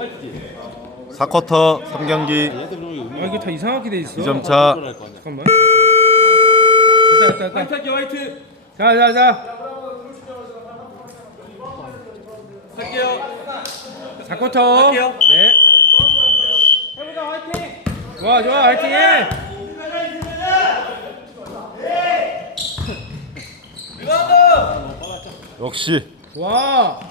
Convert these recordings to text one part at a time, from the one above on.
4쿼터 3경기 아 이게 다 이상하게 돼 있어. 2점 차. 잠깐만. 됐다 됐다 됐다. 화이트 화이트 자자자. 할게요 4쿼터. 할게요. 네. 해보자 화이팅. 좋아 좋아 화이팅해. 역시 좋아.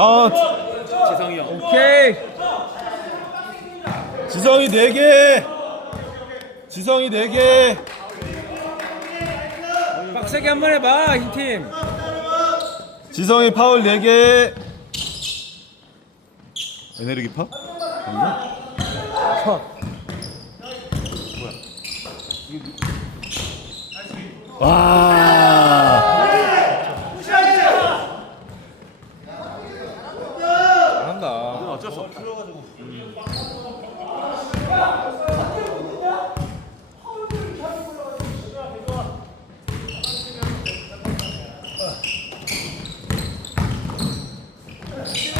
카운트 지성이 형 오케이. 지성이 4개. 지성이 4개. 빡세게 한 번 해봐 흰 팀. 지성이 파울 4개. 에너지파? 와 잘한다. 어쩔 수 없어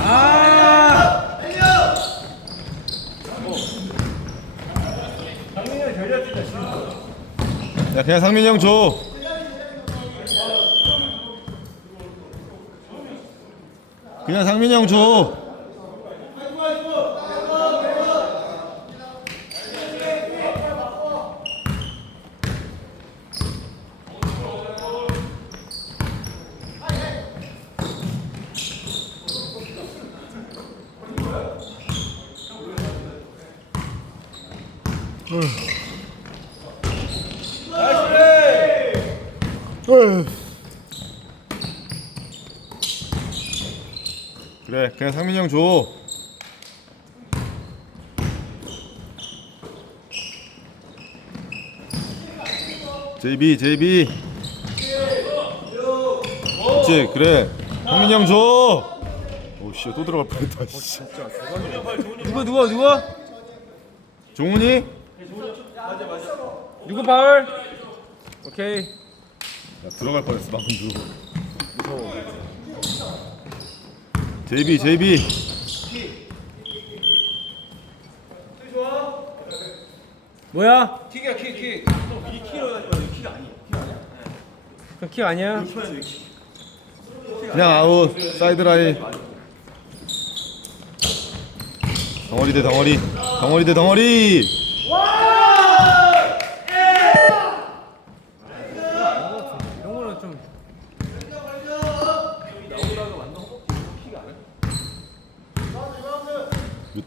아. 야 그냥 상민이 형 줘. 그냥 상민이 형 줘. 그래 그냥 상민이 형 줘. JB JB 그렇지 그래 상민이 형 줘. 오씨 또 들어갈 뻔했다. 씨. 누구 누구 누구? 종훈이? 누구 파울? 오케이. 야, 들어갈 뻔했어 방금도. JB JB 뭐야? 킥이야 킥킥 그킥 아니야? 그냥 아웃 사이드 라인. 덩어리 대 덩어리. 덩어리 대 덩어리 이런 거는 좀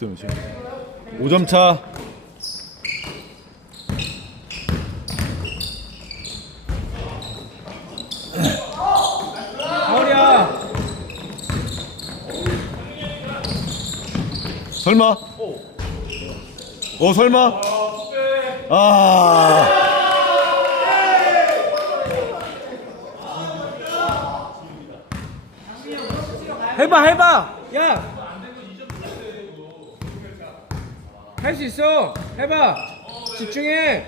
몇대 몇이야? 5점 차 파울이야. 설마? 어 설마? 아 해봐 해봐. 야. 할 수 있어. 해봐. 집중해.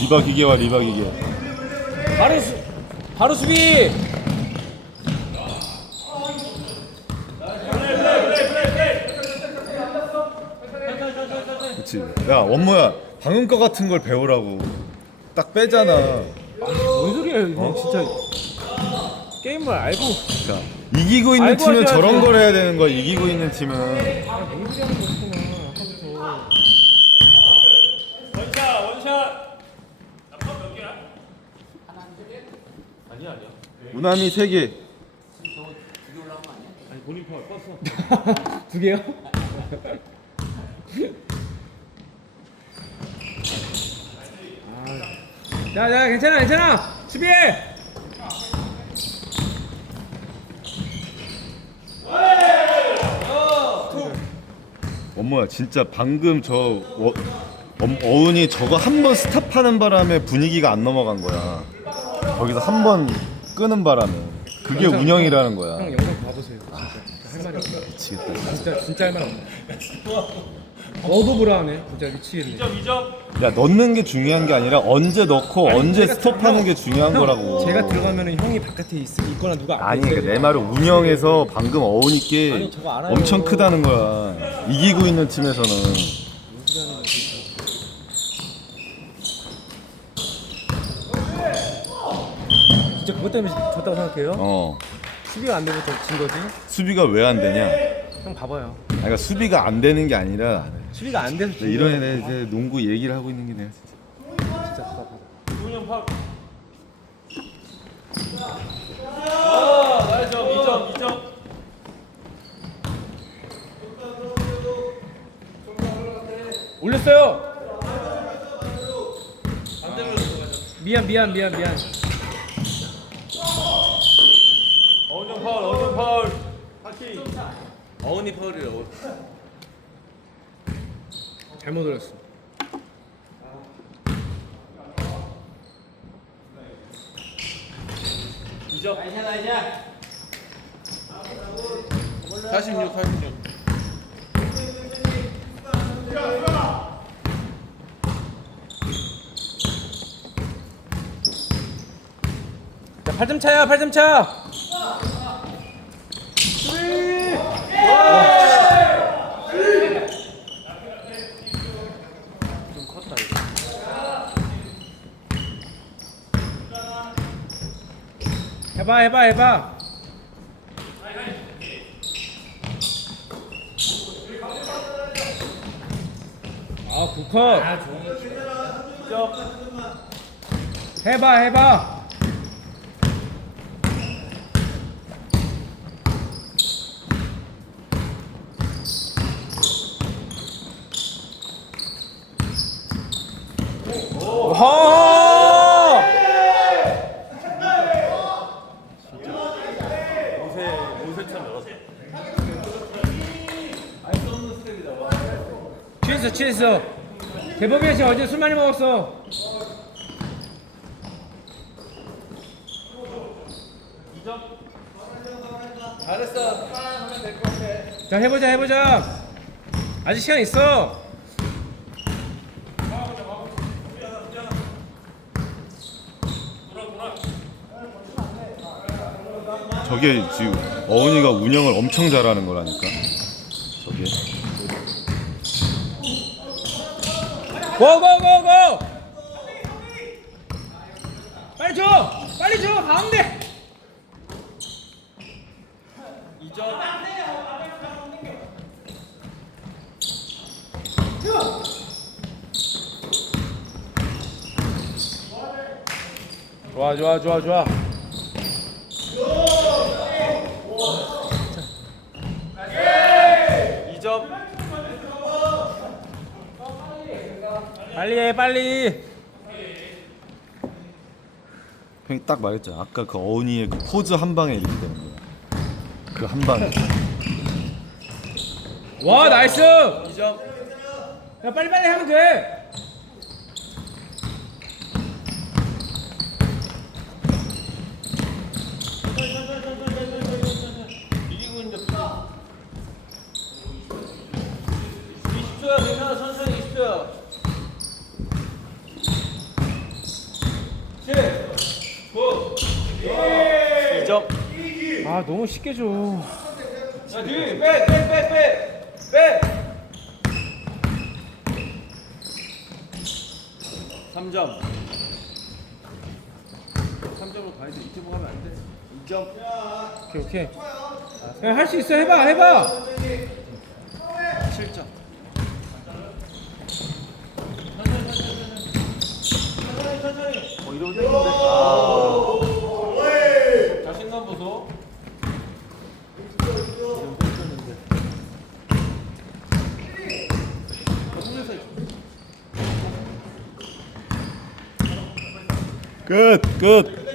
리바 기계와 리바 기계 바로 수 바로 수비. 그치 야 원모야 방금 거 같은 걸 배우라고 딱 빼잖아 뭔 소리야 이거 진짜 게임을 알고 자, 이기고 있는 알고 팀은 하셔야지. 저런 걸 해야 되는 거야 이기고 있는 팀은 하는 아까부터. 원샷 원샷 나몇 개야? 아니야 아니야 우나미 3개 아니 본인 평을 껐어 두 개요? 아. 자, 자, 괜찮아, 괜찮아. 수비해. 원모야 진짜 방금 저 워, 엄- 어은이 저거 한 번 스탑하는 바람에 분위기가 안 넘어간 거야. 거기서 한 번 끄는 바람에 그게 영상- 운영이라는 거야. 형 영상 봐보세요. 진짜, 진짜 할 말이 없어. 미치겠다. 진짜 진짜 할 말 없네. 너도 보라하네. 진짜 미치겠네. 2점 2점 야 넣는 게 중요한 게 아니라 언제 넣고 아니, 언제 제가 스톱하는 형, 게 중요한 형, 거라고. 제가 들어가면은 형이 바깥에 있, 있거나 누가 앞에 아니 있어야 그러니까 내 돼요. 말은 운영에서 방금 어은이께 아니, 저거 알아요. 엄청 크다는 거야. 이기고 있는 팀에서는 진짜 그것 때문에 졌다고 생각해요? 어 수비가 안 되고 진 거지? 수비가 왜 안 되냐? 형 봐봐요. 아니, 그러니까 수비가 안 되는 게 아니라 수비가 안 돼서 진 이런. 애들 이제 농구 얘기를 하고 있는 게 내가 진짜. 진짜 답답하다. 동현 파울 아 나이스 2점 2점 올렸어요. 미안 미안 미안 미안. 어은영 파울 어은영 파울 하키 어은이 파울이래 잘못 올렸어. 이점 46 46 자, 8점 차야, 8점 차. 좀 컸다 이거. 해봐, 해봐, 해봐. 아, 굿컷. 해봐, 해봐. 와! 옷에 옷에 참 열었어 취했어, 취했어. 대법이야, 씨 어제 술 많이 먹었어. 잘했어 자, 해보자, 해보자. 아직 시간 있어. 저게 지금 어은이가 운영을 엄청 잘하는 거라니까. 저게. 고, 고, 고, 고! 빨리 줘! 빨리 줘! 가운데! 2점 좋아, 좋아, 좋아, 좋아. 이점 빨리. 형이 딱 말했잖아. 아까 그 어은이의 그 포즈 한 방에 이렇게 되는 거야. 그 한 방에. 와, 나이스! 2점 야, 빨리빨리 하면 돼! 이기고 있는데 20초야 괜찮아 천천히 20초야 7 9 2점 아, 너무 쉽게 줘. 자, 뒤, 빼, 빼, 빼, 빼, 빼. 3점. 3점으로 가야지. 이렇게 보면 안 돼. 2점. 오케이, 오케이. 야, 할수 있어. 해봐, 해봐! 7점. 어, 이러면 되는데. 아. 끝! 끝!